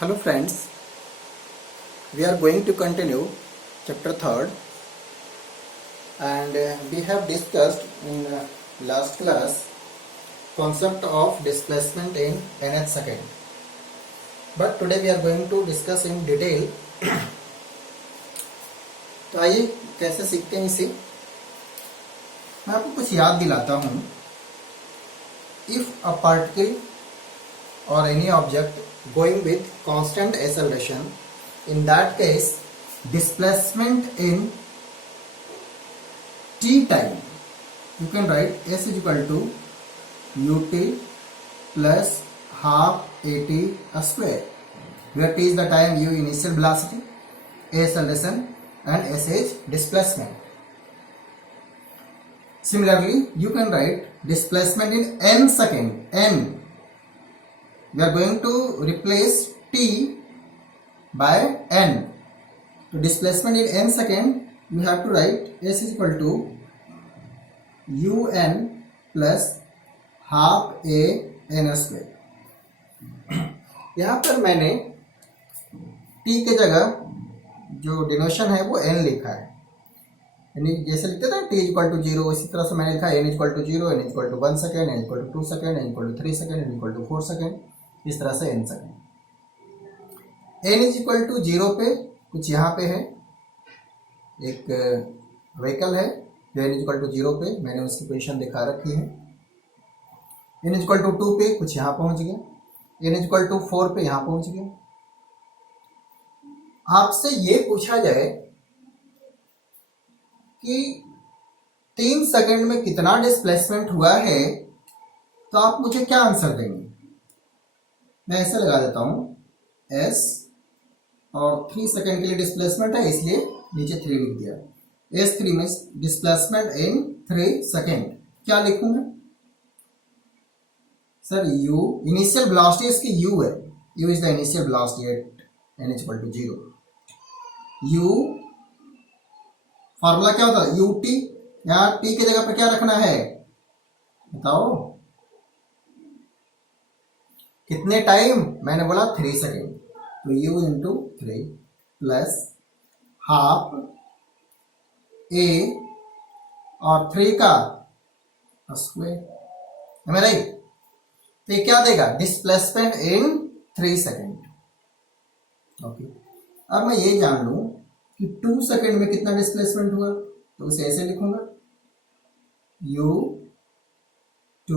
Hello friends, we are going to continue chapter 3rd and we have discussed in last class concept of displacement in nth second, but today we are going to discuss in detail. तो आइए कैसे सीखते हैं इसे। मैं आपको कुछ याद दिलाता हूँ। If a particle or any object going with constant acceleration, in that case displacement in t time, you can write s is equal to ut plus half at square, where t is the time, u initial velocity, a acceleration and s is displacement. Similarly, you can write displacement in n second. N, we are going to replace t by n. So displacement in n second, you have to write s is equal to un plus half a n square. यहाँ पर मैंने t के जगह जो डिनोशन है वो n लिखा है, यानी जैसे लिखते थे t इज इक्वल टू 0, इसी तरह से मैंने लिखा n is equal to 0, n is equal to 1 second, n is equal to 2 second, n is equal to 3 second, n is equal to 4 second, इस तरह से n second. n is equal to 0 पे कुछ यहाँ पे है, एक व्हीकल है जो n इज इक्वल टू 0 पे, मैंने उसकी पोजीशन दिखा रखी है। n इज इक्वल टू 2 पे कुछ यहाँ पहुँच गया, n इज इक्वल टू 4 पे यहाँ पहुँच गया। आपसे ये पूछा जाए कि 3 सेकंड में कितना डिस्प्लेसमेंट हुआ है, तो आप मुझे क्या आंसर देंगे? मैं ऐसे लगा देता हूं s, और 3 सेकंड के लिए डिस्प्लेसमेंट है इसलिए नीचे 3 लिख दिया। s3 में डिस्प्लेसमेंट इन 3 सेकंड क्या लिखूंगा सर? u इनिशियल वेलोसिटी इसकी u है, u is the initial velocity at n is equal to 0। u formula क्या होता है? ut, यहाँ t की जगह पर क्या रखना है बताओ? कितने टाइम? मैंने बोला 3 सेकेंड, तो u into 3 plus half a और 3 का स्क्वायर, है राइट? तो ये क्या देगा? Displacement in 3 second. ओके, अब मैं ये जान लूं कि 2 सेकेंड में कितना डिस्प्लेसमेंट हुआ, तो उसे ऐसे लिखूंगा u2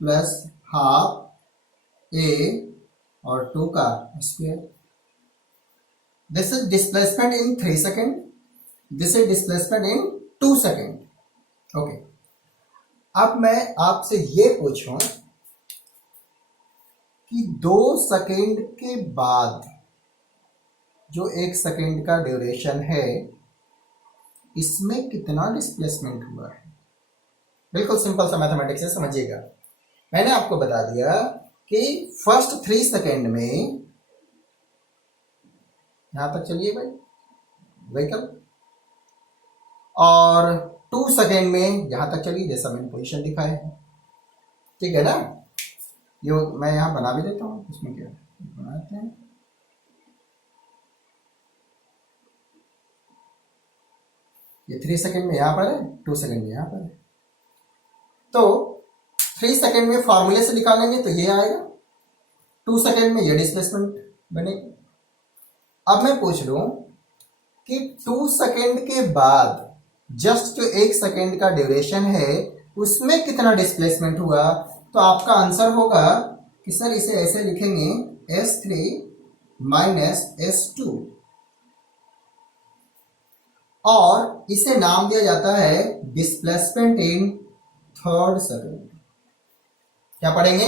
प्लस हाफ a और 2 का square. This is displacement in 3 second, this is displacement in 2 second. Okay, अब मैं आपसे ये पूछूं कि 2 सेकेंड के बाद जो 1 सेकेंड का ड्यूरेशन है, इसमें कितना डिस्प्लेसमेंट हुआ है? बिल्कुल सिंपल सा मैथमेटिक्स है, समझिएगा। मैंने आपको बता दिया कि फर्स्ट 3 सेकेंड में, यहां तक चलिए भाई व्हीकल, और 2 सेकेंड में यहां तक चलिए जैसा मैंने पोजीशन दिखाया है, ठीक है ना? ये मैं यहां बना भी देता हूं, इसमें क्या बनाते हैं, ये 3 सेकेंड में यहां पर है, 2 सेकेंड में यहां पर है। तो 3 सेकेंड में फॉर्मूले से निकालेंगे तो ये आएगा, 2 सेकेंड में ये डिस्प्लेसमेंट बनेगी। अब मैं पूछ लूं कि 2 सेकेंड के बाद जस्ट जो 1 सेकेंड का ड्यूरेशन है उसमें कितना डिस्प्लेसमेंट हुआ, तो आपका आंसर होगा कि सर इसे ऐसे लिखेंगे s3 माइनस s2, और इसे नाम दिया जाता है डिस्प्लेसमेंट इन 3rd सेकेंड। क्या पढ़ेंगे?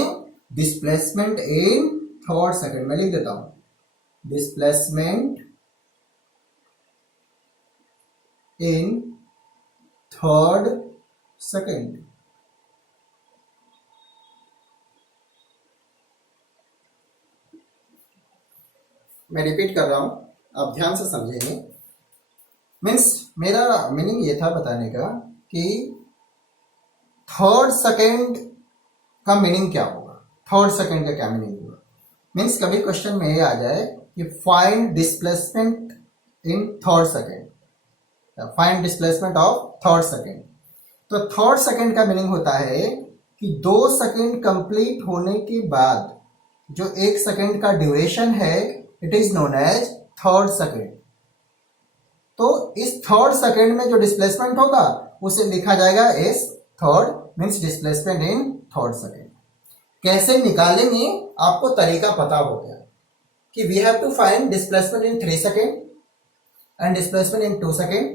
Displacement in 3rd second. मैं लिख देता हूं डिस्प्लेसमेंट इन 3rd सेकेंड। मैं रिपीट कर रहा हूं, आप ध्यान से समझेंगे। मीन्स मेरा मीनिंग ये था बताने का कि 3rd सेकेंड का मीनिंग क्या होगा, 3rd सेकेंड का क्या मीनिंग होगा। मीन्स कभी क्वेश्चन में ये आ जाए कि find displacement in third second, find displacement of third second. तो थर्ड सेकेंड का मीनिंग होता है कि 2 सेकेंड कंप्लीट होने के बाद जो 1 सेकेंड का ड्यूरेशन है it is known as third second. तो इस थर्ड सेकेंड में जो डिस्प्लेसमेंट होगा उसे लिखा जाएगा S third, means displacement in third second. कैसे निकालेंगे आपको तरीका पता हो गया कि we have to find displacement in 3 second and displacement in 2 second.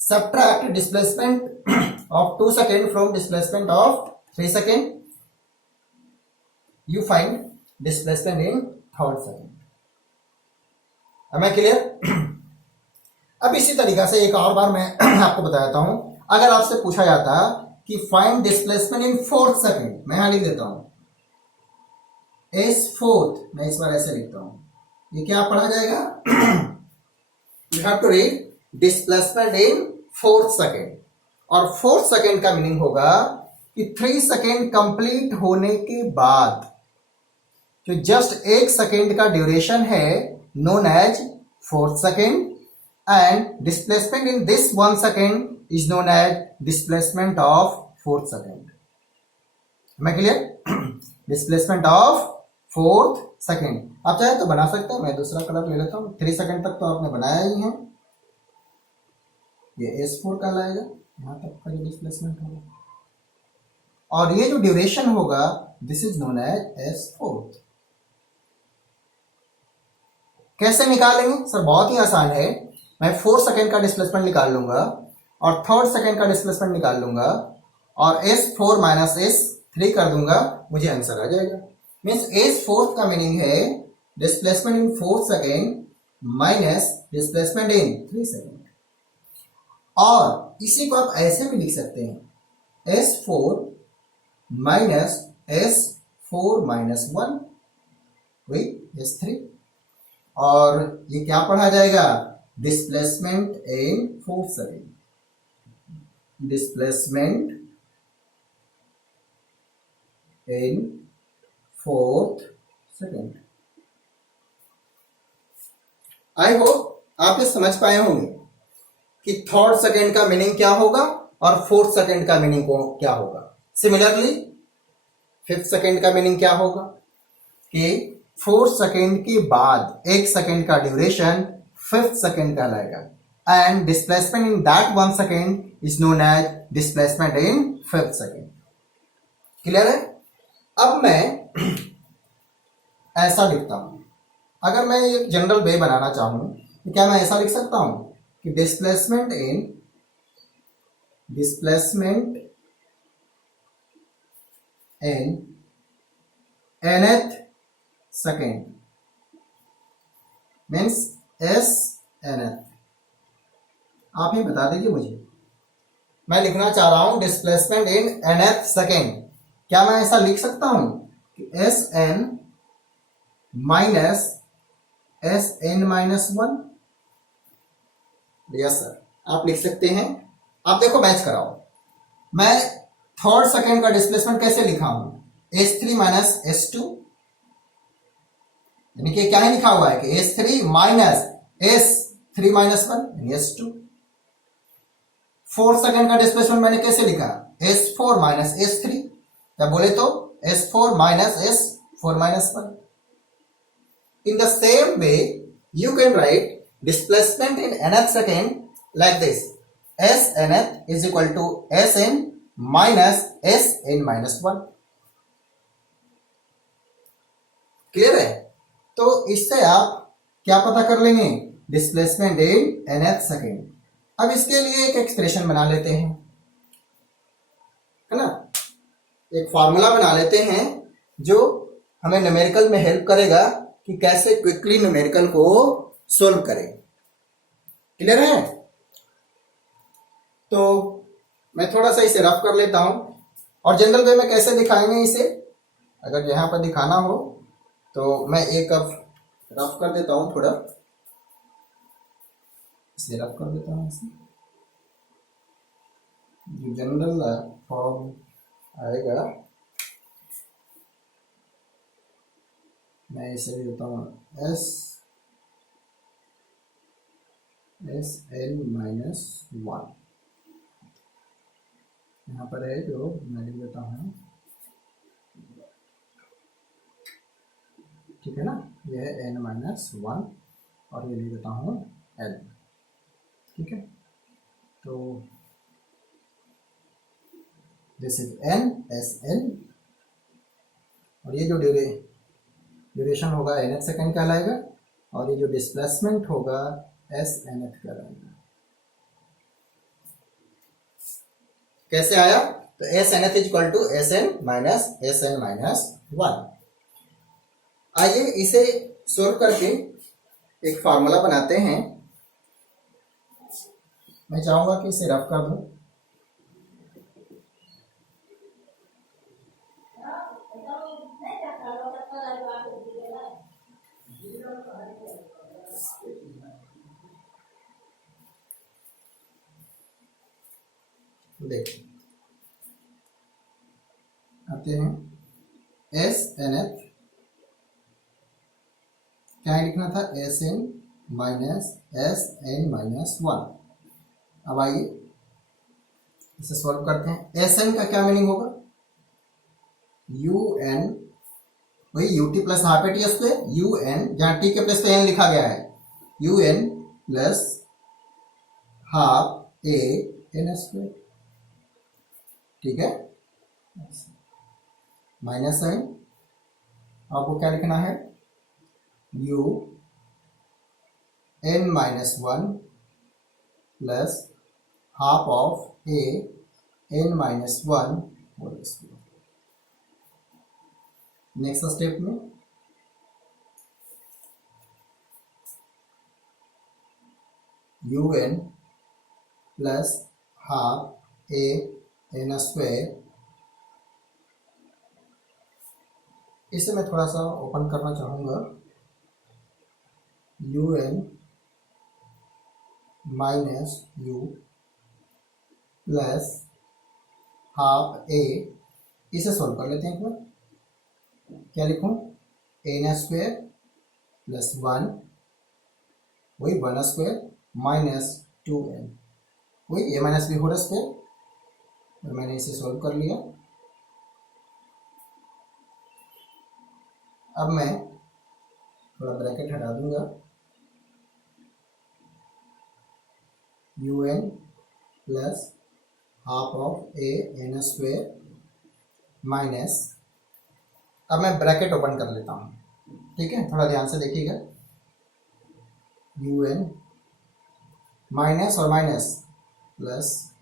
Subtract displacement of 2 second from displacement of 3 second. You find displacement in third second. Am I clear? अब इसी तरीका से एक और बार मैं आपको बताता हूं। अगर आपसे पूछा जाता कि find displacement in fourth second, मैं यहां लिख देता हूं एस फोर्थ, मैं इस बार ऐसे लिखता हूं, ये क्या पढ़ा जाएगा? You have to read displacement in fourth second, और फोर्थ सेकेंड का मीनिंग होगा कि 3 सेकेंड कंप्लीट होने के बाद जो जस्ट 1 सेकेंड का ड्यूरेशन है known as fourth second, and displacement in this 1 second is known as displacement of fourth second. मैं clear? Displacement of fourth second. आप चाहे तो बना सकते हैं, मैं दूसरा कलर ले लेता हूं। 3 सेकेंड तक तो आपने बनाया ही है, ये S4 का लाएगा, यहां तक का जो डिस्प्लेसमेंट होगा, और ये जो ड्यूरेशन होगा this is known as S4। कैसे निकालेंगे सर? बहुत ही आसान है। मैं 4 सेकेंड का डिस्प्लेसमेंट निकाल लूंगा और थर्ड सेकेंड का डिस्प्लेसमेंट निकाल लूंगा और S4 माइनस S3 कर दूंगा, मुझे आंसर आ जाएगा। मीन्स S4 का मीनिंग है displacement in 4 second minus displacement in 3 second. और इसी को आप ऐसे भी लिख सकते हैं S4 minus S4 minus 1 with S3, और ये क्या पढ़ा जाएगा? Displacement in fourth second, displacement in fourth second. I hope आप ये समझ पाए होंगे कि थर्ड सेकेंड का मीनिंग क्या होगा और फोर्थ सेकेंड का मीनिंग क्या होगा। सिमिलरली फिफ्थ सेकेंड का मीनिंग क्या होगा कि फोर्थ सेकेंड के बाद 1 सेकेंड का ड्यूरेशन फिफ्थ सेकेंड कहलाएगा, and displacement in that 1 second is known as displacement in fifth second. Clear है? अब मैं ऐसा लिखता हूं, अगर मैं एक जनरल वे बनाना चाहूं तो क्या मैं ऐसा लिख सकता हूं कि displacement in nth second means S nth। आप ही बता दीजिए मुझे, मैं लिखना चाह रहा हूं डिस्प्लेसमेंट इन nth सेकेंड, क्या मैं ऐसा लिख सकता हूं कि S N minus S N minus 1? Yes sir, आप लिख सकते हैं। आप देखो मैच कराओ, मैं थर्ड सेकेंड का डिस्प्लेसमेंट कैसे लिखा हूं? S3 माइनस S2, यानी कि क्या ही लिखा हुआ है कि S3 माइनस S3 माइनस 1 यानी S2। फोर्थ सेकेंड का डिस्प्लेसमेंट मैंने कैसे लिखा? S4 माइनस S3, या बोले तो S4 minus S4 minus 1। In the same way, you can write displacement in nth second like this: S nth is equal to Sn minus Sn minus 1। Clear है? तो इससे आप क्या पता कर लेंगे? Displacement in nth second. अब इसके लिए एक एक्सप्रेशन बना लेते हैं, है ना, एक फॉर्मूला बना लेते हैं जो हमें न्यूमेरिकल में हेल्प करेगा कि कैसे क्विकली न्यूमेरिकल को सोल्व करें। क्लियर है? तो मैं थोड़ा सा इसे रफ कर लेता हूं, और जनरल वे में कैसे दिखाएंगे इसे, अगर यहां पर दिखाना हो तो मैं एक अब रफ कर देता हूं, थोड़ा इसे रफ कर देता हूं। इसे जो जनरल फॉर्म आएगा मैं इसे देता हूँ एस n-1। यहाँ पर है जो मैं लिख देता हूँ, ठीक है ना, यह है n-1 और ये लिख देता हूँ l, ठीक है। तो दिस इज n Sn और ये जो ड्यूरेशन होगा nth सेकेंड कहलाएगा और ये जो डिस्प्लेसमेंट होगा Snth कहलाएगा। कैसे आया? तो Snth इक्वल टू Sn-1। आइए इसे सोल्व करके एक फार्मूला बनाते हैं। मैं चाहूंगा कि इसे रफ कर दूं। देखिए आते हैं Snth, क्या लिखना था, Sn-1। अब आइए इसे सॉल्व करते हैं। Sn का क्या मीनिंग होगा, un, वही ut plus half A T square, un जहाँ t के प्लस तो n लिखा गया है, un plus half A N square, ठीक है। माइनस साइन, आपको क्या लिखना है, u n-1 plus half of a n-1 whole square. Next step में un plus half a n square, इसे मैं थोड़ा सा ओपन करना चाहूँगा, un minus u plus half a, इसे सोल्व कर लेते हैं एक बार। क्या लिखूं, n स्क्वायर प्लस 1, वही 1 स्क्वायर माइनस 2n, वही a minus B whole square, और मैंने इसे सोल्व कर लिया। अब मैं थोड़ा ब्रैकेट हटा दूंगा, un plus half of a n square minus, अब मैं ब्रैकेट ओपन कर लेता हूँ, ठीक है, थोड़ा ध्यान से देखिएगा, un माइनस और माइनस प्लस,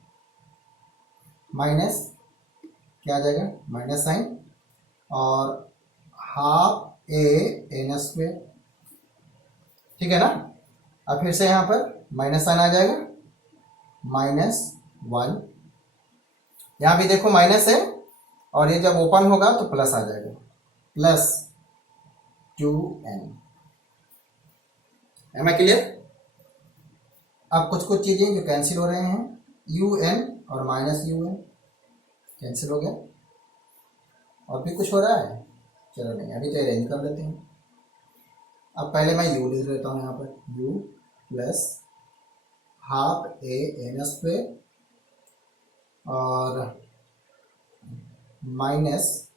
माइनस क्या आ जाएगा, माइनस साइन, और हाफ ए एन स्क्वायर, ठीक है ना। अब फिर से यहाँ पर माइनस साइन आ जाएगा, -1, यहाँ भी देखो माइनस है और ये जब ओपन होगा तो प्लस आ जाएगा, plus 2n। M I clear? अब कुछ कुछ चीजें जो कैंसिल हो रहे हैं, un और माइनस un कैंसिल हो गया, और भी कुछ हो रहा है, चलो नहीं अभी तो अरेंज कर लेते हैं। अब पहले मैं u लिख लेता हूँ यहाँ पर, u plus half A N square और माइनस,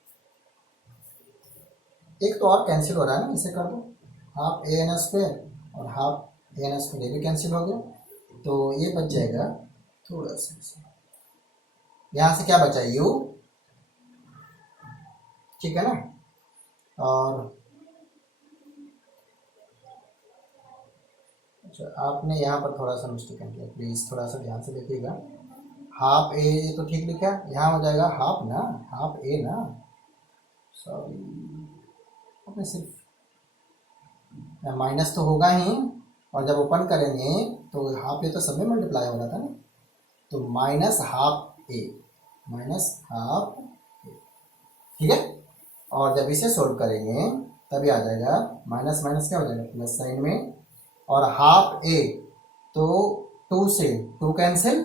एक तो और कैंसिल हो रहा है ना, इसे कर दो, हाफ ए एन स्क्वायर और हाफ ए एन स्क्वायर, ये भी कैंसिल हो गया, तो ये बच जाएगा थोड़ा सा, यहाँ से क्या बचा, u, ठीक है ना। और अच्छा, आपने यहाँ पर थोड़ा सा मिस्टेक किया, प्लीज़ थोड़ा सा ध्यान से देखिएगा, हाफ ए तो ठीक लिखा, यहाँ हो जाएगा हाफ ना, हाफ ए ना, सॉरी, आपने सिर्फ माइनस तो होगा ही, और जब ओपन करेंगे तो हाफ ए तो सब में मल्टीप्लाई हो रहा था ना, तो माइनस हाफ ए, ठीक है। और जब इसे सोल्व करेंगे तभी आ जाएगा, माइनस माइनस क्या हो जाएगा, प्लस साइन में, और हाफ ए तो 2 से 2 कैंसिल,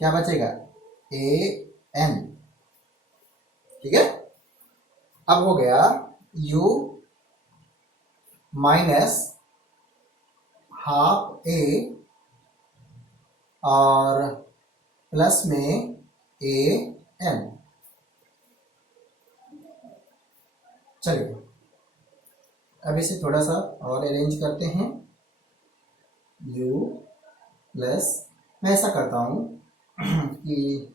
क्या बचेगा, ए एन, ठीक है। अब हो गया u माइनस हाफ ए और प्लस में ए एन। चलिए अब इसे थोड़ा सा और अरेंज करते हैं। u प्लस, मैं ऐसा करता हूँ कि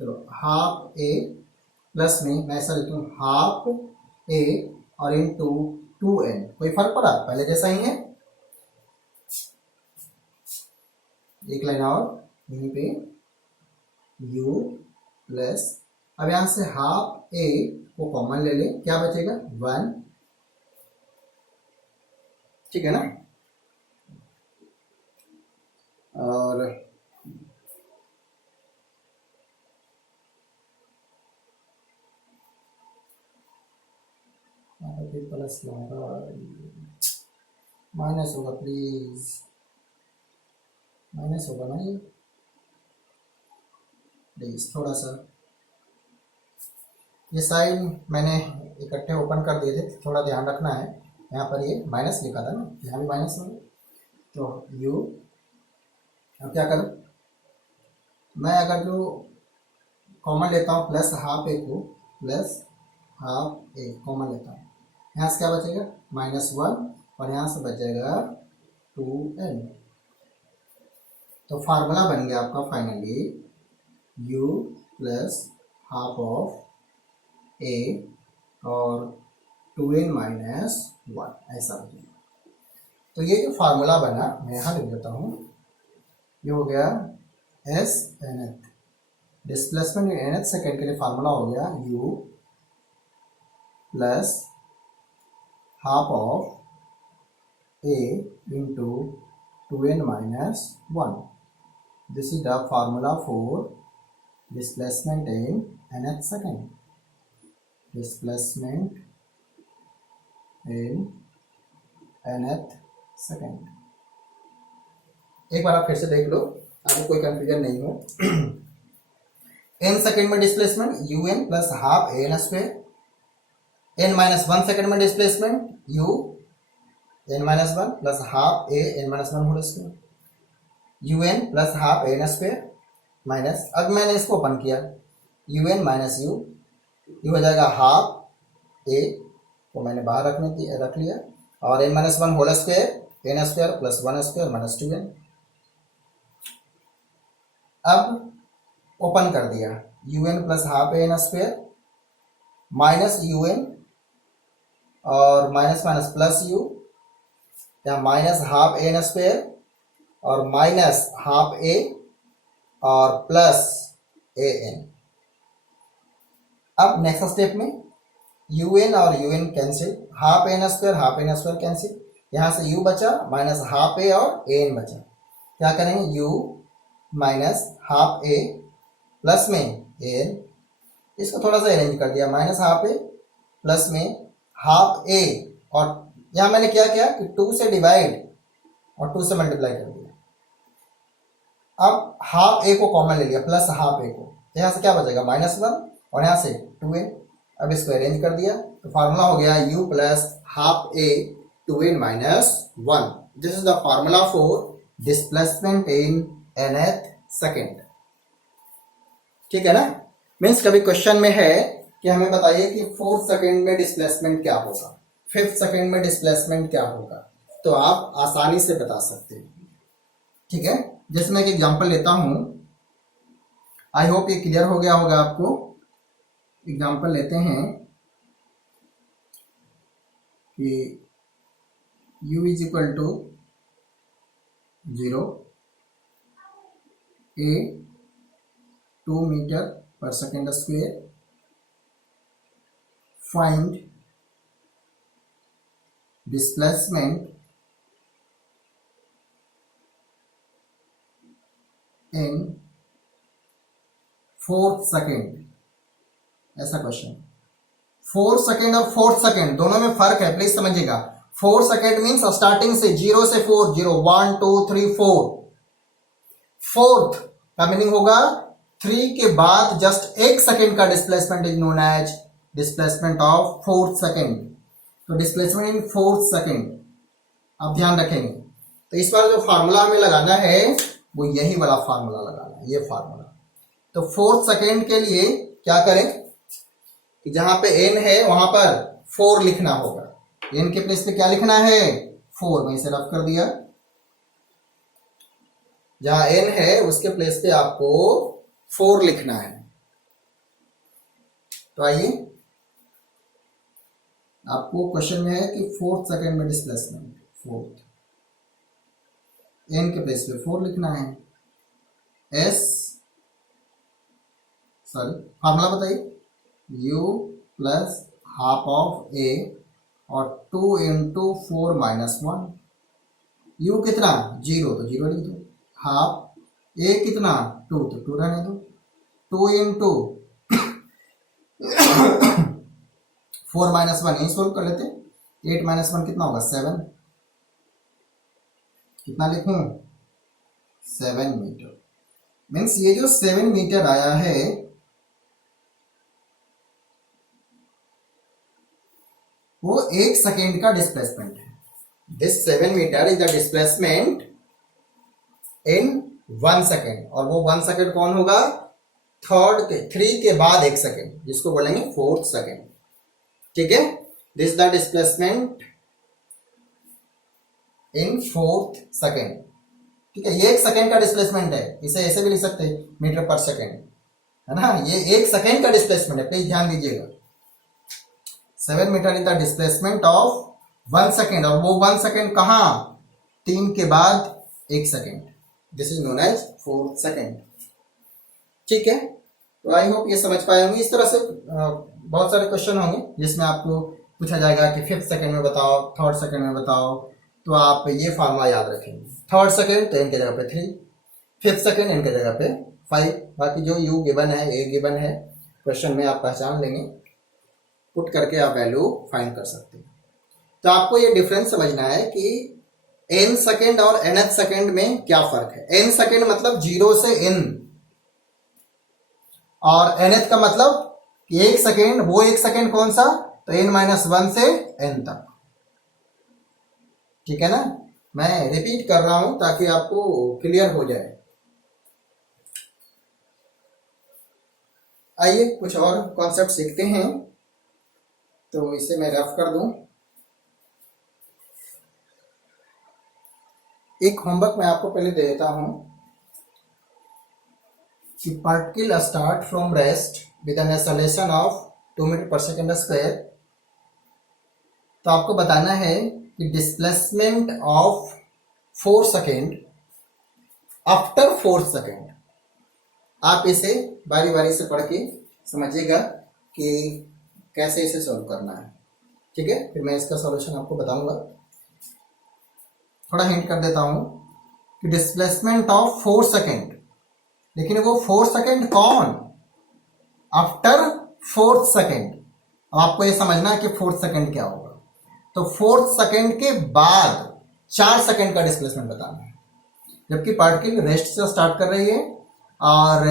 चलो हाफ ए प्लस में मैं ऐसा लिखता हूँ हाफ ए और इंटू 2n। कोई फर्क पड़ा? पहले जैसा ही है। एक लाइन और यहीं पे u प्लस, अब यहां से हाफ ए को कॉमन ले ले, क्या बचेगा 1, ठीक है ना। और प्लस माइनस होगा, प्लीज माइनस होगा ना ये, प्लीज थोड़ा सा। ये साइन मैंने इकट्ठे ओपन कर दिए थे, थोड़ा ध्यान रखना है। यहाँ पर ये माइनस लिखा था ना, यहाँ भी माइनस होगा। तो u, अब क्या करूँ मैं, अगर जो कॉमन लेता हूँ प्लस हाफ ए को, प्लस हाफ ए कॉमन लेता हूँ, यहाँ से क्या बचेगा -1 और यहाँ से बचेगा 2n। तो फार्मूला बन गया आपका finally u plus half of a और 2n माइनस 1, ऐसा बनेगा। तो ये जो फार्मूला बना मैं यहाँ लिख देता हूँ, ये हो गया s nth displacement in nth second के लिए फार्मूला हो गया u plus half of a into 2n minus 1। This is the formula for displacement in nth second. Displacement in nth second. एक बार आप फिर से देख लो, आपको कोई कंफ्यूजन नहीं हो। n सेकेंड में displacement un plus half A N square, n minus 1 second में displacement u n minus 1 plus half a n minus 1 whole square, un plus half A N square minus, अब मैंने इसको open किया, un minus u, ये हो जाएगा half ए को मैंने बाहर रख लिया, और n minus 1 whole square N square plus 1 square minus 2n। अब ओपन कर दिया, un plus half A N square minus un और माइनस माइनस प्लस u, या minus half A N square और माइनस हाफ ए और plus A N. अब next step में un और un cancel, half N square cancel, यहाँ से u बचा माइनस हाफ ए और ए एन बचा। क्या करेंगे u माइनस हाफ ए प्लस में ए एन, इसको थोड़ा सा अरेंज कर दिया, माइनस हाफ ए प्लस में हाफ ए, और यहाँ मैंने क्या किया कि 2 से डिवाइड और 2 से मल्टीप्लाई कर दिया। अब हाफ ए को कॉमन ले लिया, प्लस हाफ ए को, यहाँ से क्या बचेगा -1 और यहाँ से 2n। अब इसको अरेंज कर दिया तो फार्मूला हो गया u plus half A 2n minus 1। This is the formula for displacement in nth second. ठीक है ना। मीन्स कभी क्वेश्चन में है कि हमें बताइए कि 4th सेकेंड में डिस्प्लेसमेंट क्या होगा, 5th सेकेंड में डिस्प्लेसमेंट क्या होगा, तो आप आसानी से बता सकते हैं। ठीक है, जैसे मैं एक एग्जांपल लेता हूं, आई होप ये क्लियर हो गया होगा आपको। एग्जांपल लेते हैं कि u is equal to 0, a 2 metre पर second square, find displacement in 4th second. ऐसा क्वेश्चन, 4th सेकेंड और 4th सेकेंड दोनों में फर्क है, प्लीज समझिएगा। 4th सेकेंड मीन्स स्टार्टिंग से 0 से 4, 0 1 2 3 4। 4th का मीनिंग होगा 3 के बाद जस्ट 1 सेकेंड का displacement is known as displacement of 4th second. तो डिस्प्लेसमेंट इन 4th सेकेंड आप ध्यान रखेंगे। तो इस बार जो फार्मूला हमें लगाना है वो यही वाला फार्मूला लगाना है, ये फार्मूला। तो 4 सेकेंड के लिए क्या करें कि जहां पे n है वहां पर 4 लिखना होगा। n के प्लेस पे क्या लिखना है 4, मैं इसे रफ कर दिया। जहां n है उसके प्लेस पे आपको 4 लिखना है। तो आइए, आपको क्वेश्चन में है कि 4th सेकेंड में डिस्प्लेसमेंट, 4th n के प्लेस पे 4 लिखना है। s सॉरी फार्मूला बताइए, u plus half of a और 2 इंटू 4 माइनस 1। u कितना 0 तो 0 लिख दो, हाफ a कितना 2 तो 2 रहने दो, 2 इंटू 4 माइनस 1 यही सोल्व कर लेते। 8 माइनस 1 कितना होगा 7, कितना लिखूं 7 मीटर। मीन्स ये जो 7 मीटर आया है वो 1 सेकेंड का डिस्प्लेसमेंट है। This 7 metre is the displacement in 1 second, और वो 1 सेकेंड कौन होगा 3 के बाद 1 सेकेंड, जिसको बोलेंगे 4th सेकेंड। ठीक है, this the displacement in 4th second. ठीक है, ये 1 सेकेंड का डिस्प्लेसमेंट है, इसे ऐसे भी लिख सकते हैं मीटर पर सेकेंड, है ना। ये 1 सेकेंड का डिस्प्लेसमेंट है, प्लीज ध्यान दीजिएगा। 7 metre is the displacement of 1 second, और वो 1 सेकेंड कहां 3 के बाद 1 second, this is known as 4th second. ठीक है, तो आई होप ये समझ पाए होंगे। इस तरह से बहुत सारे क्वेश्चन होंगे जिसमें आपको पूछा जाएगा कि 5th सेकेंड में बताओ, 3rd सेकेंड में बताओ, तो आप ये फार्मूला याद रखेंगे। 3rd सेकेंड तो n के जगह पे 3, 5th सेकेंड n के जगह पे 5, बाकी जो u गिवन है a गिवन है क्वेश्चन में आप पहचान लेंगे, पुट करके आप वैल्यू फाइंड कर सकते हैं। तो आपको ये डिफरेंस समझना है कि n सेकेंड और nth सेकेंड में क्या फर्क है। n सेकेंड मतलब 0 से n, और nth का मतलब कि 1 सेकेंड, वो 1 सेकेंड कौन सा तो n-1 से n तक। ठीक है ना, मैं रिपीट कर रहा हूं ताकि आपको क्लियर हो जाए। आइए कुछ और कॉन्सेप्ट सीखते हैं। तो इसे मैं रफ कर दूं। एक होमवर्क मैं आपको पहले दे देता हूं कि particle start from rest with an acceleration of 2 metre पर सेकेंड स्क्वायर। तो आपको बताना है कि displacement of 4 second after 4th second. आप इसे बारी बारी से पढ़ के समझिएगा कि कैसे इसे सॉल्व करना है। ठीक है, फिर मैं इसका सॉल्यूशन आपको बताऊंगा। थोड़ा हिंट कर देता हूं कि डिस्प्लेसमेंट ऑफ 4 सेकेंड, लेकिन वो 4 सेकेंड कौन आफ्टर 4th सेकेंड। अब आपको ये समझना है कि 4th सेकेंड क्या होगा। तो 4th सेकेंड के बाद 4 सेकेंड का डिस्प्लेसमेंट बताना है, जबकि पार्टिकल रेस्ट से स्टार्ट कर रही है और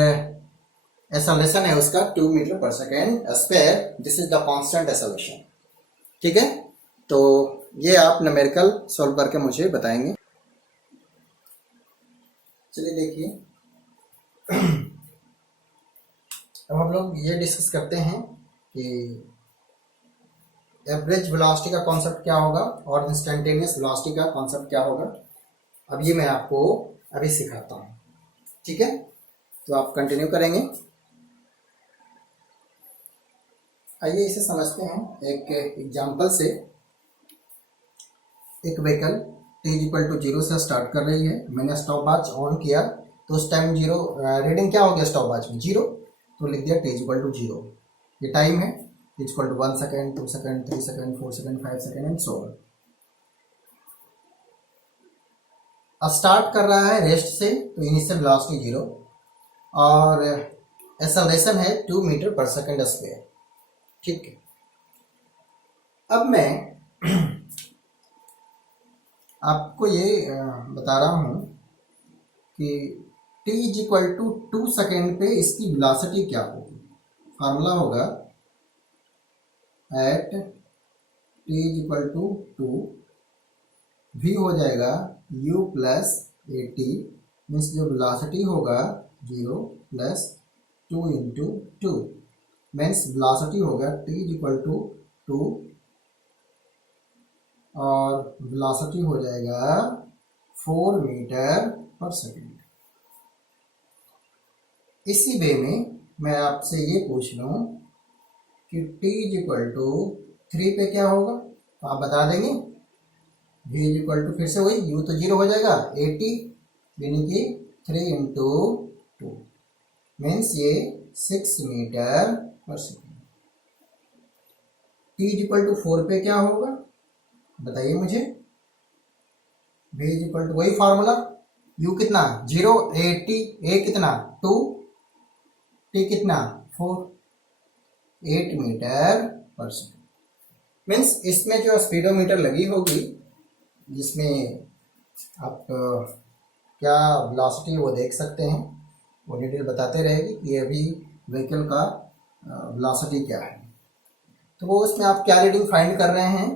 एक्सेलरेशन है उसका 2 मीटर पर second square. This is the constant acceleration. ठीक है, तो ये आप न्यूमेरिकल सॉल्व करके मुझे बताएंगे। चलिए देखिए, अब हम लोग ये डिस्कस करते हैं कि एवरेज वेलोसिटी का कॉन्सेप्ट क्या होगा और इंस्टेंटेनियस वेलोसिटी का कॉन्सेप्ट क्या होगा। अब ये मैं आपको अभी सिखाता हूँ। ठीक है, तो आप कंटिन्यू करेंगे। आइए इसे समझते हैं एक एग्जांपल से। एक व्हीकल t=0 से स्टार्ट कर रही है। मैंने स्टॉप वॉच ऑन किया तो उस टाइम 0 रीडिंग क्या हो गया स्टॉप वॉच में 0, तो लिख दिया t=0। ये टाइम है, t=1 second, 2 second, 3 second, 4 second, 5 second and so on. अब स्टार्ट कर रहा है रेस्ट से, तो इनिशियल वेलोसिटी 0 और एक्सेलरेशन है 2 मीटर पर सेकेंड स्क्वायर। ठीक है, अब मैं आपको ये बता रहा हूं कि t=2 सेकेंड पे इसकी वेलोसिटी क्या होगी। फार्मूला होगा एट t=2 v हो जाएगा u plus A T, means जो वेलोसिटी होगा 0 प्लस 2 इंटू 2, मीन्स वेलोसिटी होगा t इज इक्वल टू 2 और वेलोसिटी हो जाएगा 4 मीटर पर सेकेंड। इसी वे में मैं आपसे ये पूछ लूँ कि t इज इक्वल टू 3 पे क्या होगा, तो आप बता देंगे। v इज इक्वल टू, फिर से वही u तो 0 हो जाएगा, 80 यानी कि 3 इंटू 2, मीन्स ये 6 मीटर पर second. t is equal to 4 पे क्या होगा बताइए मुझे। v इज इक्वल टू वही फार्मूला, u कितना 0, 80, a कितना 2, t कितना 4, 8 मीटर पर सेकेंड। मीन्स इसमें जो स्पीडोमीटर लगी होगी, जिसमें आप क्या वेलोसिटी वो देख सकते हैं, वो डिटेल बताते रहेगी कि अभी व्हीकल का वेलोसिटी क्या है। तो वो उसमें आप क्या रीडिंग फाइंड कर रहे हैं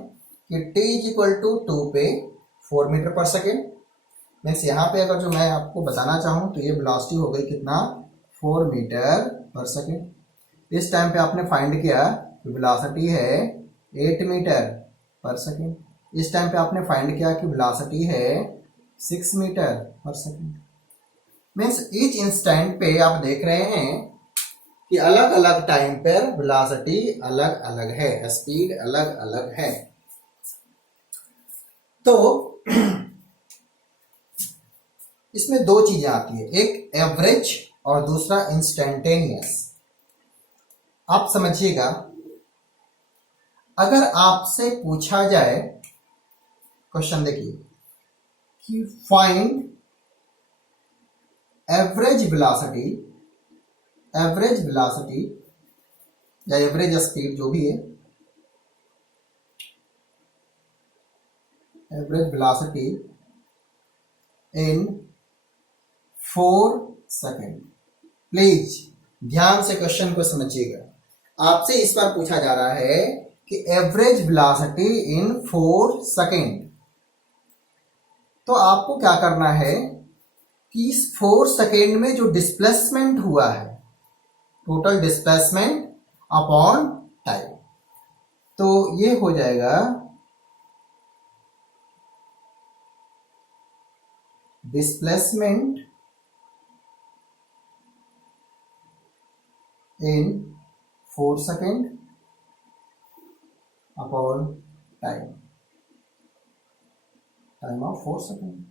कि t इज इक्वल टू 2 पे 4 मीटर पर सेकेंड। मीन्स यहाँ पे अगर जो मैं आपको बताना चाहूँ तो ये वेलोसिटी हो गई कितना 4 मीटर पर सेकेंड। इस टाइम पे आपने फाइंड किया कि वेलोसिटी है 8 मीटर पर सेकेंड। इस टाइम पे आपने फाइंड किया कि वेलोसिटी है 6 मीटर पर सेकेंड। मीन्स ईच इंस्टेंट पे आप देख रहे हैं कि अलग अलग टाइम पर वेलोसिटी अलग अलग है, स्पीड अलग अलग है। तो इसमें दो चीजें आती है, एक एवरेज और दूसरा इंस्टेंटेनियस। आप समझिएगा, अगर आपसे पूछा जाए क्वेश्चन, देखिए कि फाइंड एवरेज वेलोसिटी या एवरेज स्पीड जो भी है, average velocity in 4 second. Please ध्यान से क्वेश्चन को समझिएगा। आपसे इस बार पूछा जा रहा है कि एवरेज वेलोसिटी इन 4 सेकेंड। तो आपको क्या करना है कि इस 4 सेकेंड में जो डिस्प्लेसमेंट हुआ है, टोटल डिस्प्लेसमेंट अपॉन टाइम, तो ये हो जाएगा displacement in 4 second upon time, time of 4 second.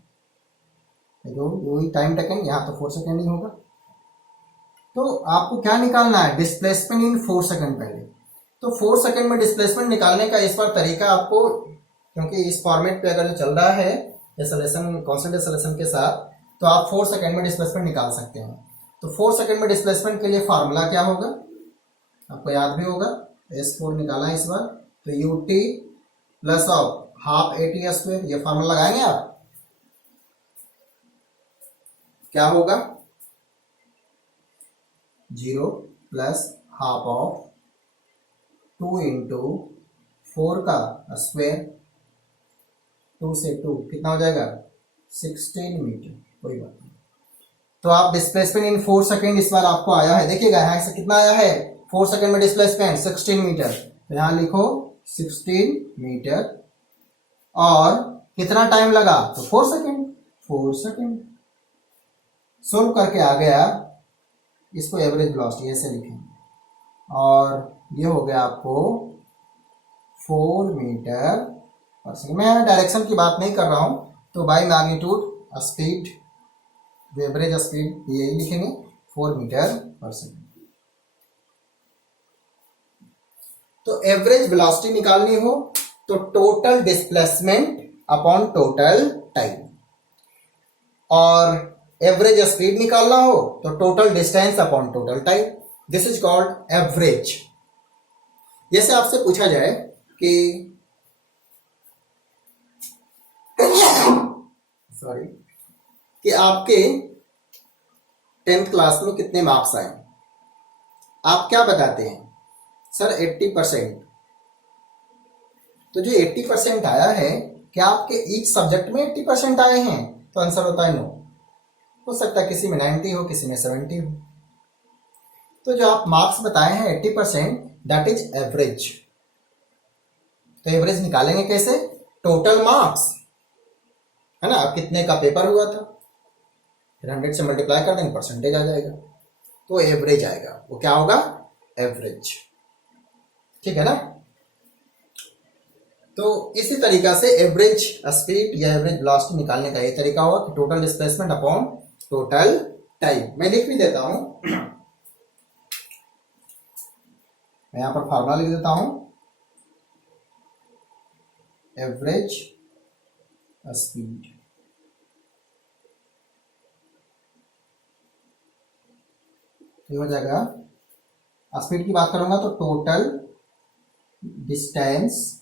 वही टाइम टेकन, यहाँ तो 4 सेकेंड ही होगा। तो आपको क्या निकालना है, डिस्प्लेसमेंट इन 4 सेकेंड पहले। तो 4 सेकेंड में डिस्प्लेसमेंट निकालने का इस बार तरीका आपको, क्योंकि इस फॉर्मेट पे अगर चल रहा है एक्सेलरेशन, कांस्टेंट एक्सेलरेशन के साथ, तो आप 4 सेकेंड में डिस्प्लेसमेंट निकाल सकते हैं। तो 4 सेकेंड में डिस्प्लेसमेंट के लिए फार्मूला क्या होगा, आपको याद भी होगा, S4 निकाला है इस बार, तो ut plus of half AT square, ये फार्मूला लगाएंगे आप, क्या होगा 0 प्लस हाफ ऑफ 2 इंटू 4 का स्क्वायर, 2 से 2 कितना हो जाएगा 16 मीटर। कोई बात नहीं। तो आप डिस्प्लेसमेंट इन 4 सेकेंड इस बार आपको आया है, देखिएगा यहाँ से कितना आया है, 4 सेकेंड में डिस्प्लेसमेंट 16 मीटर। तो यहाँ लिखो 16 मीटर, और कितना टाइम लगा, तो 4 सेकेंड। 4 सेकेंड सोल्व करके आ गया, इसको एवरेज वेलोसिटी ऐसे लिखेंगे, और ये हो गया आपको 4 मीटर पर सेकेंड। मैं यहाँ डायरेक्शन की बात नहीं कर रहा हूँ, तो बाई मैग्नीट्यूड स्पीड, जो एवरेज स्पीड यही लिखेंगे 4 मीटर पर सेकेंड। तो एवरेज वेलोसिटी निकालनी हो तो total displacement upon total time, और एवरेज स्पीड निकालना हो तो total distance upon total time. This is called average. जैसे आपसे पूछा जाए कि सॉरी कि आपके 10th क्लास में कितने मार्क्स आए, आप क्या बताते हैं, सर 80%। तो जो 80% आया है क्या आपके ईच सब्जेक्ट में 80% आए हैं? तो आंसर होता है नो। हो सकता है किसी में 90 हो, किसी में 70 हो। तो जो आप मार्क्स बताए हैं 80%, दैट इज एवरेज। तो एवरेज निकालेंगे कैसे? टोटल मार्क्स, है ना। अब कितने का पेपर हुआ था, फिर 100 से मल्टीप्लाई कर देंगे, परसेंटेज आ जाएगा, तो एवरेज आएगा। वो क्या होगा? एवरेज। ठीक है ना। तो इसी तरीका से एवरेज स्पीड या एवरेज वेलोसिटी निकालने का ये तरीका होगा कि total displacement upon total time. मैं लिख भी देता हूं, मैं यहां पर फार्मूला लिख देता हूं, एवरेज स्पीड ये हो जाएगा। स्पीड की बात करूंगा तो total distance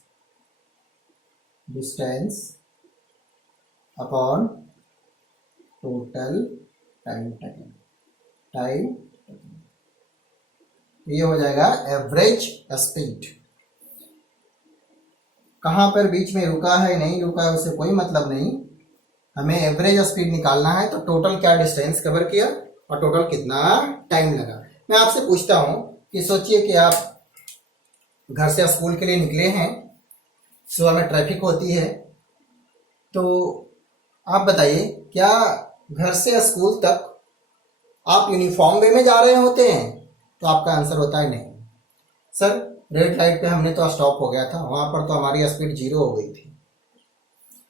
upon total time ये हो जाएगा एवरेज स्पीड। कहां पर बीच में रुका है नहीं रुका है उससे कोई मतलब नहीं, हमें एवरेज स्पीड निकालना है। तो टोटल क्या डिस्टेंस कवर किया और टोटल कितना टाइम लगा। मैं आपसे पूछता हूं कि सोचिए कि आप घर से स्कूल के लिए निकले हैं, सुबह में ट्रैफिक होती है, तो आप बताइए क्या घर से स्कूल तक आप यूनिफॉर्म वे में जा रहे होते हैं? तो आपका आंसर होता है नहीं सर, रेड लाइट पे हमने तो स्टॉप हो गया था, वहां पर तो हमारी स्पीड 0 हो गई थी,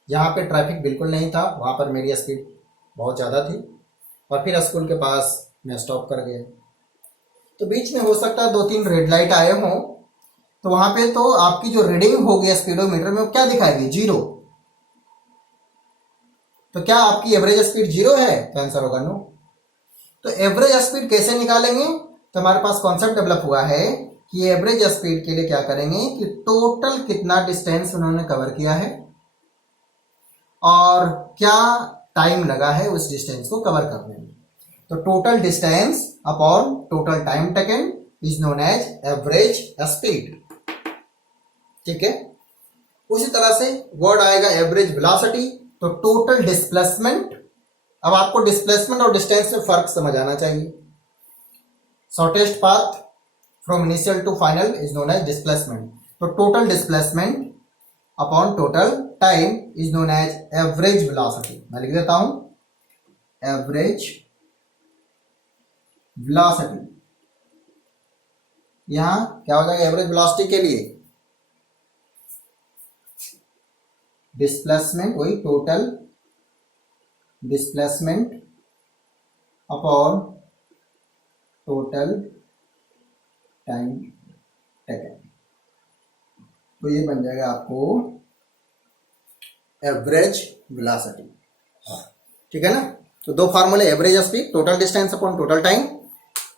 जहाँ पे ट्रैफिक बिल्कुल नहीं था वहां पर मेरी स्पीड बहुत ज़्यादा थी, और फिर स्कूल के पास मैं स्टॉप कर गया। तो बीच में हो सकता है 2-3 रेड लाइट आए हों, तो वहां पे तो आपकी जो रीडिंग होगी स्पीडोमीटर में वो क्या दिखाएगी? 0। तो क्या आपकी एवरेज स्पीड 0 है? तो आंसर होगा नो। तो एवरेज स्पीड कैसे निकालेंगे? तो हमारे पास कॉन्सेप्ट डेवलप हुआ है कि एवरेज स्पीड के लिए क्या करेंगे कि टोटल कितना डिस्टेंस उन्होंने कवर किया है और क्या टाइम लगा है उस डिस्टेंस को कवर करने में। तो total distance upon total time taken is known as average speed. ठीक है। उसी तरह से वर्ड आएगा एवरेज वेलोसिटी, तो टोटल डिस्प्लेसमेंट। अब आपको डिस्प्लेसमेंट और डिस्टेंस में फर्क समझ आना चाहिए। Shortest path from initial to final is known as displacement. तो total displacement upon total time is known as average velocity. मैं लिख देता हूं एवरेज वेलोसिटी। यहां क्या हो जाएगा एवरेज वेलोसिटी के लिए? डिस्प्लेसमेंट, वही total displacement upon total time taken. तो ये बन जाएगा आपको एवरेज वेलोसिटी। ठीक है ना। तो दो फार्मूले, average speed total distance upon total time,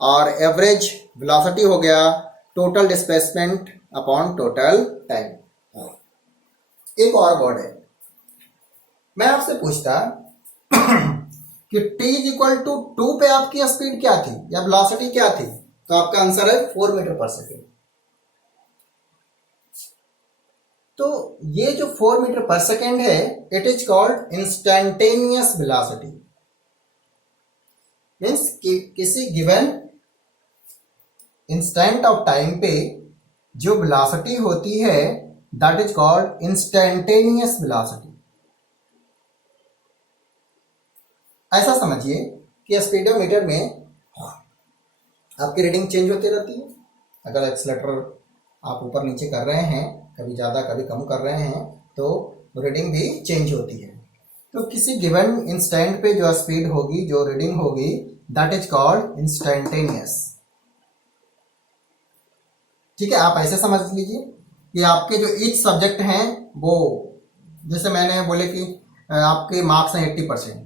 और एवरेज वेलोसिटी हो गया total displacement upon total time. एक और वर्ड है, मैं आपसे पूछता कि t इक्वल टू 2 पे आपकी स्पीड क्या थी या वेलोसिटी क्या थी? तो आपका आंसर है 4 मीटर पर सेकेंड। तो ये जो 4 मीटर पर सेकेंड है, it is called instantaneous velocity. Means किसी गिवन इंस्टेंट ऑफ टाइम पे जो वेलोसिटी होती है that is called instantaneous velocity. ऐसा समझिए कि स्पीडोमीटर में आपकी रीडिंग चेंज होती रहती है। अगर एक्सीलरेटर आप ऊपर नीचे कर रहे हैं, कभी ज़्यादा कभी कम कर रहे हैं, तो रीडिंग भी चेंज होती है। तो किसी गिवन इंस्टेंट पे जो स्पीड होगी, जो रीडिंग होगी, दैट इज कॉल्ड इंस्टेंटेनियस। ठीक है। आप ऐसे समझ लीजिए कि आपके जो ईच सब्जेक्ट हैं वो, जैसे मैंने बोले कि आपके मार्क्स हैं 80%,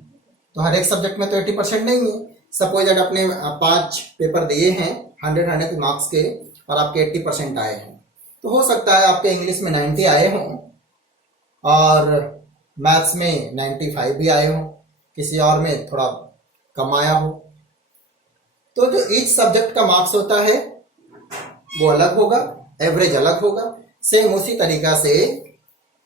तो हर एक सब्जेक्ट में तो 80% नहीं है। सपोज अगर आपने 5 पेपर दिए हैं 100 मार्क्स के और आपके 80% आए हैं, तो हो सकता है आपके इंग्लिश में 90 आए हों और मैथ्स में 95 भी आए हों, किसी और में थोड़ा कम आया हो। तो जो ईच सब्जेक्ट का मार्क्स होता है वो अलग होगा, एवरेज अलग होगा। सेम उसी तरीका से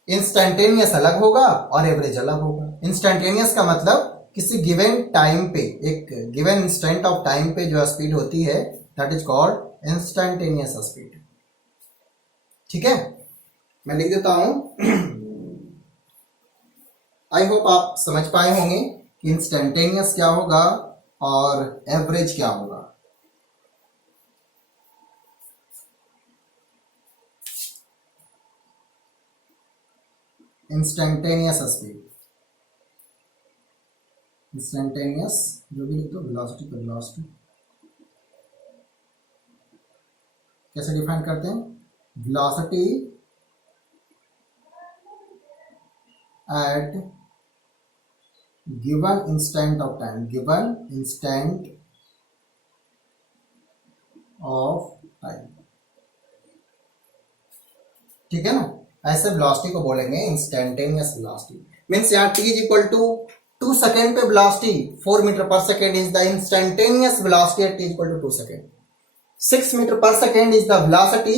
इंस्टेंटेनियस अलग होगा और एवरेज अलग होगा। इंस्टेंटेनियस का मतलब किसी गिवन टाइम पे, एक गिवन इंस्टेंट ऑफ टाइम पे जो स्पीड होती है, that is called instantaneous speed. ठीक है, मैं लिख देता हूं। आई होप आप समझ पाए होंगे कि इंस्टेंटेनियस क्या होगा और एवरेज क्या होगा। इंस्टेंटेनियस स्पीड, इंस्टेंटेनियस जो भी लिख दो, वेलोसिटी पर वेलोसिटी कैसे डिफाइन करते हैं? Velocity at given instant of time, given instant of time. ठीक है ना, ऐसे वेलोसिटी को बोलेंगे इंस्टेंटेनियस वेलोसिटी। मींस यहाँ t is equal to 2 second पे वेलोसिटी 4 मीटर पर second is the instantaneous velocity at t equal to 2 second. 6 metre पर सेकेंड इज द वेलोसिटी,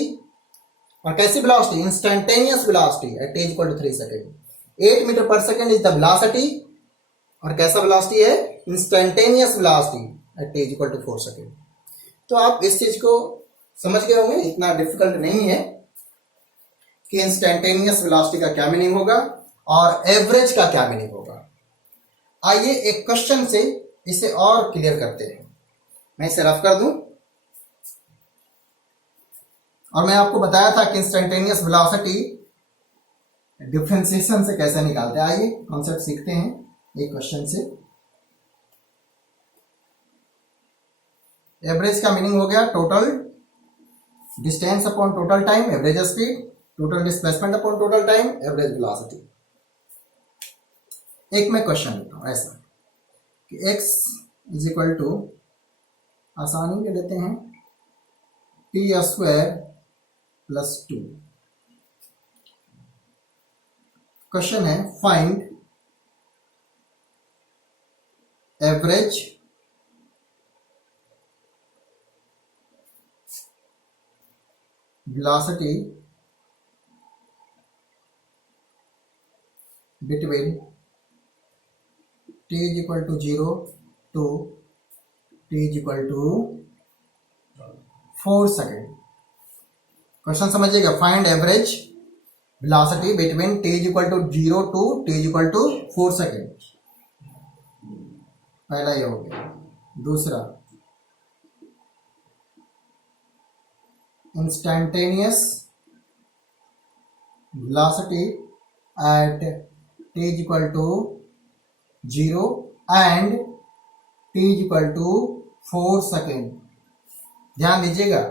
और कैसी velocity? Instantaneous velocity at t equal to 3 second. 8 metre पर second is the velocity, और कैसा velocity है? Instantaneous velocity at t equal to 4 second. तो आप इस चीज को समझ गए होंगे, इतना डिफिकल्ट नहीं है कि इंस्टेंटेनियस वेलोसिटी का क्या मीनिंग होगा और एवरेज का क्या मीनिंग होगा। आइए एक क्वेश्चन से इसे और क्लियर करते हैं। मैं इसे रफ कर दूं, और मैं आपको बताया था कि इंस्टेंटेनियस वेलोसिटी डिफरेंशिएशन से कैसे निकालते हैं। आइए कॉन्सेप्ट सीखते हैं एक क्वेश्चन से। एवरेज का मीनिंग हो गया total distance upon total time, average speed, total displacement upon total time, average velocity. एक मैं क्वेश्चन लेता हूं ऐसा कि x इज इक्वल टू, आसानी के लेते हैं, टी स्क्वायर प्लस 2। क्वेश्चन है find average velocity between t is equal to 0 to t is equal to 4 second. Question समझिएगा, find average velocity between t is equal to 0 to t is equal to 4 second. पहला ये हो गया। दूसरा, instantaneous velocity at t is equal to 0 and t is equal to 4 second. ध्यान दीजिएगा,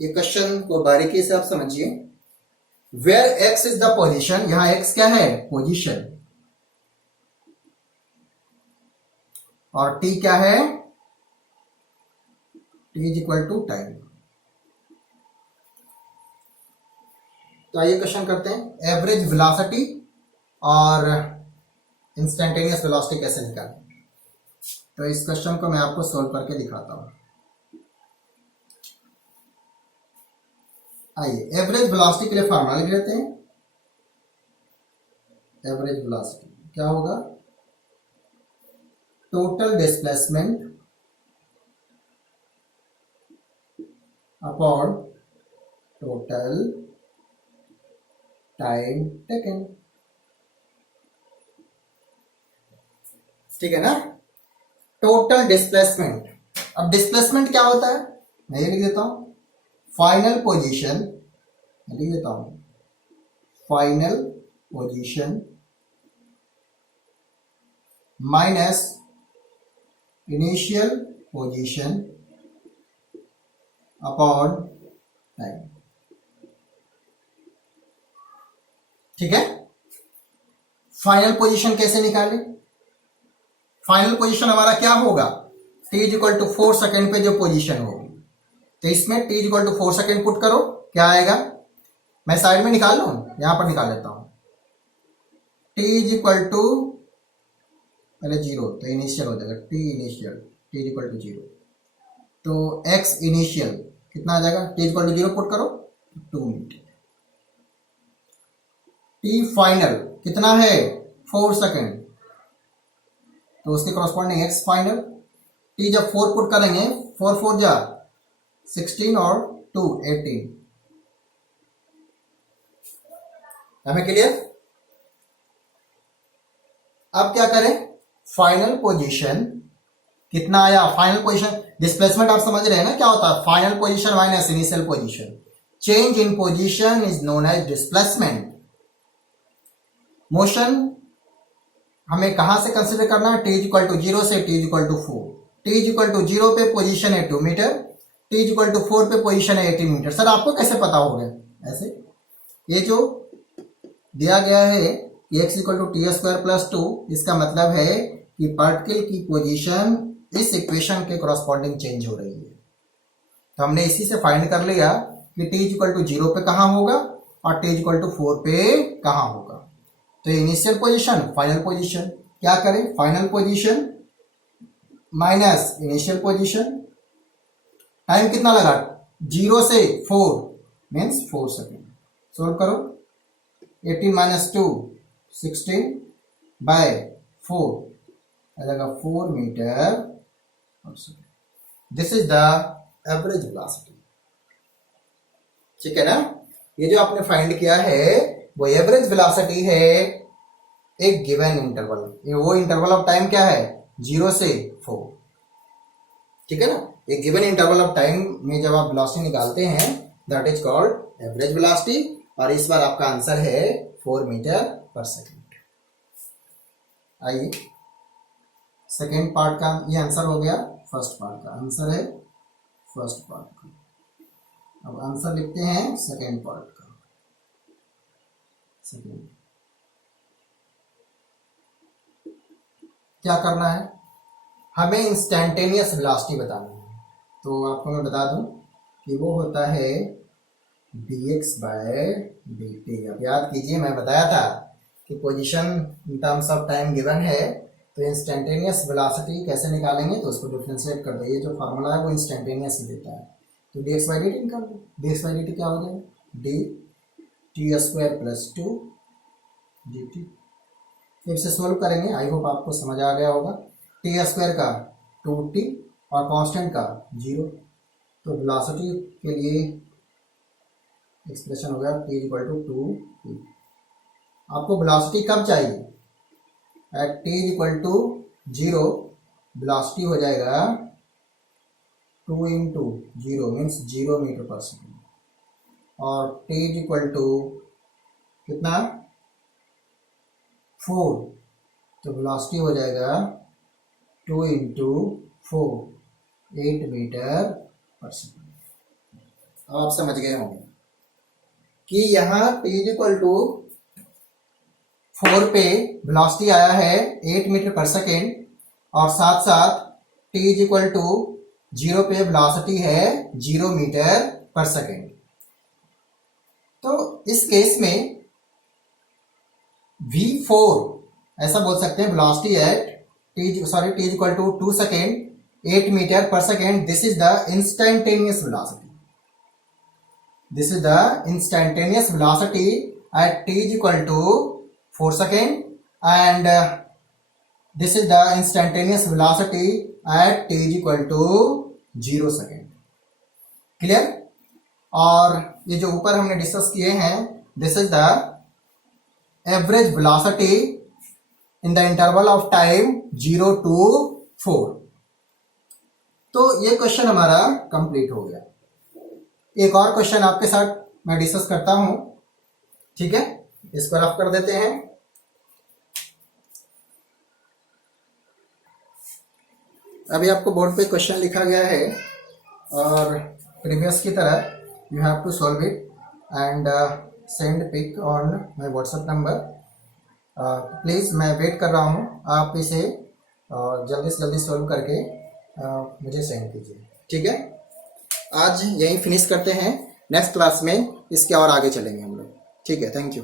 ये question को बारीकी से आप समझिए। Where x is the position, यहां x क्या है? पोजीशन, और t क्या है? t is equal to time. तो आइए क्वेश्चन करते हैं, एवरेज वेलोसिटी और इंस्टेंटेनियस वेलोसिटी कैसे निकालें। तो इस क्वेश्चन को मैं आपको सोल्व करके दिखाता हूं। आइए एवरेज वेलोसिटी के लिए फार्मूला लिख लेते हैं। एवरेज वेलोसिटी क्या होगा? Total displacement upon total time taken. ठीक है ना, टोटल डिस्प्लेसमेंट। अब डिस्प्लेसमेंट क्या होता है? मैं ये लिख देता हूं, फाइनल पोजीशन, लिख देता हूं final position minus initial position upon time. ठीक है, फाइनल पोजीशन कैसे निकालें? फाइनल पोजीशन हमारा क्या होगा? t is equal to 4 second पे जो पोजीशन होगी, तो इसमें t is equal to 4 second put करो, क्या आएगा? मैं साइड में निकाल लूं, यहां पर निकाल लेता हूं। t इज इक्वल टू पहले 0, तो इनिशियल हो जाएगा, t initial, t is equal to 0, तो x इनिशियल कितना आ जाएगा? t is equal to 0 put करो, 2 मिनट। टी फाइनल कितना है 4 सेकेंड, तो उसके कॉरस्पॉन्डिंग एक्स फाइनल। टी जब 4 पुट करेंगे 4 4 जा 16 और 2 18। हमें क्लियर। अब क्या करें, फाइनल पोजीशन कितना आया, फाइनल पोजीशन डिस्प्लेसमेंट आप समझ रहे हैं ना क्या होता है, final position minus initial position. Change in position is known as displacement. Motion हमें कहां से कंसिडर करना है, टी इक्वल टू 0 से T equal to 4। T equal to 0 पे पोजीशन है 2 मीटर, टी इक्वल टू 4 पे पोजीशन है 18 मीटर। सर आपको कैसे पता हो गया, ऐसे ये जो दिया गया है कि x equal to T square plus 2, इसका मतलब है कि पार्टिकल की पोजीशन इस इक्वेशन के कॉरस्पॉन्डिंग चेंज हो रही है। तो हमने इसी से फाइंड कर लिया कि t इक्वल टू 0 पे कहां होगा और t इक्वल टू 4 पे कहां होगा। तो इनिशियल पोजीशन फाइनल पोजीशन, क्या करें, final position minus initial position. Time कितना लगा, 0 से 4 मीन्स 4 सेकेंड। सोल्व करो, 18 माइनस 2 16 बाय 4 आ जाएगा 4 metre. This is the average velocity. ठीक है ना, ये जो आपने फाइंड किया है वो एवरेज वेलोसिटी है एक गिवन इंटरवल। ये वो इंटरवल ऑफ टाइम क्या है, 0 से 4। ठीक है ना, एक गिवन इंटरवल ऑफ टाइम में जब आप वेलोसिटी निकालते हैं that is called average velocity. और इस बार आपका आंसर है 4 मीटर पर सेकेंड। आइए सेकेंड पार्ट का ये आंसर हो गया, फर्स्ट पार्ट का आंसर है फर्स्ट पार्ट का। अब आंसर लिखते हैं सेकेंड पार्ट का। सेकेंड क्या करना है, हमें इंस्टेंटेनियस वेलोसिटी बतानी है। तो आपको मैं बता दूं कि वो होता है dx बाय dt। अब याद कीजिए मैं बताया था कि position in terms of time given है, तो इंस्टेंटेनियस वेलोसिटी कैसे निकालेंगे, तो उसको डिफरेंशिएट कर दो। ये जो फार्मूला है वो इंस्टेंटेनियस देता है, तो dx बाई dt निकाल दो। dx बाई dt क्या हो जाएगा, d T square plus 2 dt। फिर से सोल्व करेंगे, आई होप आपको समझ आ गया होगा। टी स्क्वायर का 2t और कांस्टेंट का 0, तो वेलोसिटी के लिए एक्सप्रेशन हो गया t इक्वल टू 2t। आपको वेलोसिटी कब चाहिए, at t equal to 0 velocity हो जाएगा 2 इंटू 0 मीन्स 0 मीटर पर सेकेंड, और t इक्वल टू कितना 4, तो वेलोसिटी हो जाएगा 2 इंटू 4 8 मीटर पर सेकेंड। अब आप समझ गए होंगे कि यहाँ t इक्वल टू 4 पे वेलोसिटी आया है 8 मीटर पर सेकेंड, और साथ साथ t इक्वल टू 0 पे वेलोसिटी है 0 मीटर पर सेकेंड। तो इस केस में v4 ऐसा बोल सकते हैं, velocity at t equal to 2 second 8 metre पर second. This is the instantaneous velocity. This is the instantaneous velocity at t is equal to 4 second, and this is the instantaneous velocity at t is equal to 0 second. Clear? और ये जो ऊपर हमने discuss किए हैं, this is the average velocity in the interval of time 0 to 4. तो ये question हमारा कंप्लीट हो गया। एक और क्वेश्चन आपके साथ मैं डिस्कस करता हूं, ठीक है, इसको रफ कर देते हैं। अभी आपको बोर्ड पे क्वेश्चन लिखा गया है और प्रीवियस की तरह you have to solve it and send pic on my WhatsApp number. Please मैं वेट कर रहा हूं, आप इसे जल्दी से जल्दी सॉल्व करके मुझे सेंड कीजिए, ठीक है। आज यहीं फिनिश करते हैं, नेक्स्ट क्लास में इसके और आगे चलेंगे हम लोग, ठीक है। Thank you.